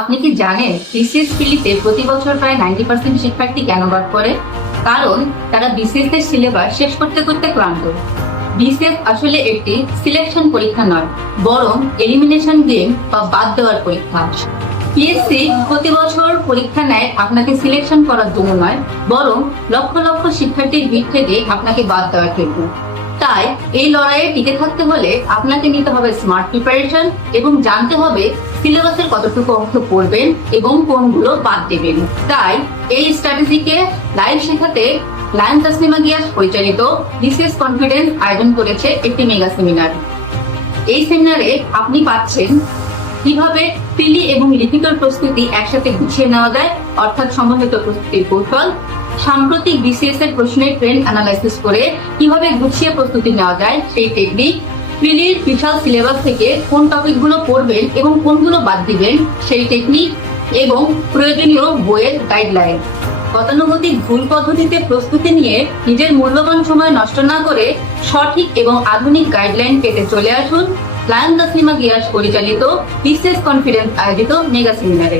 আপনি কি জানেন বিসিএস পিলিতে প্রতি বছর প্রায় 90% শিক্ষার্থী কেন বাদ পড়ে? কারণ তারা বিসিএস এর সিলেবাস শেষ করতে করতে ক্লান্ত। বিসিএস আসলে একটি সিলেকশন পরীক্ষা নয়, বরং এলিমিনেশন গেম বা বাদ দেওয়ার পরীক্ষা। পিএসসি প্রতি বছর পরীক্ষা নেয় আপনাকে সিলেকশন করার জন্য নয়, বরং লক্ষ লক্ষ শিক্ষার্থীর ভিড় থেকে আপনাকে বাদ দেওয়ার জন্য। তাই এই লড়াইয়ে টিকে থাকতে হলে আপনাকে নিতে হবে স্মার্ট প্রিপারেশন এবং জানতে হবে সিলেবাসের কতটুকু অংশ পড়বেন এবং কোনগুলো বাদ দেবেন। তাই এই স্ট্র্যাটেজিকে লাইভ শেখাতে লায়ন তাসলিমা গিয়াস পরিচালিত বিসিএস কনফিডেন্স আয়োজন করেছে একটি মেগা সেমিনার। এই সেমিনারে আপনি পাচ্ছেন কিভাবে প্রিলি এবং লিখিত প্রস্তুতি একসাথে গুছিয়ে নেওয়া যায়, অর্থাৎ সমন্বিত প্রস্তুতির কৌশল, সাম্প্রতিক বিসিএস এর প্রশ্নের ট্রেন্ড অ্যানালাইসিস করে কিভাবে গুছিয়ে প্রস্তুতি নেওয়া যায় সেই টেকনিক, প্রিলির বিশাল সিলেবাস থেকে কোন টপিকগুলো পড়বেন এবং কোনগুলো বাদ দিবেন সেই টেকনিক এবং প্রয়োজনীয় বইয়ের গাইডলাইন। গতানুগতিক ভুল পদ্ধতিতে প্রস্তুতি নিয়ে নিজের মূল্যবান সময় নষ্ট না করে সঠিক এবং আধুনিক গাইডলাইন পেতে চলে আসুন লায়ন তাসলিমা গিয়াস পরিচালিত বিসিএস কনফিডেন্স আয়োজিত মেগা সেমিনারে।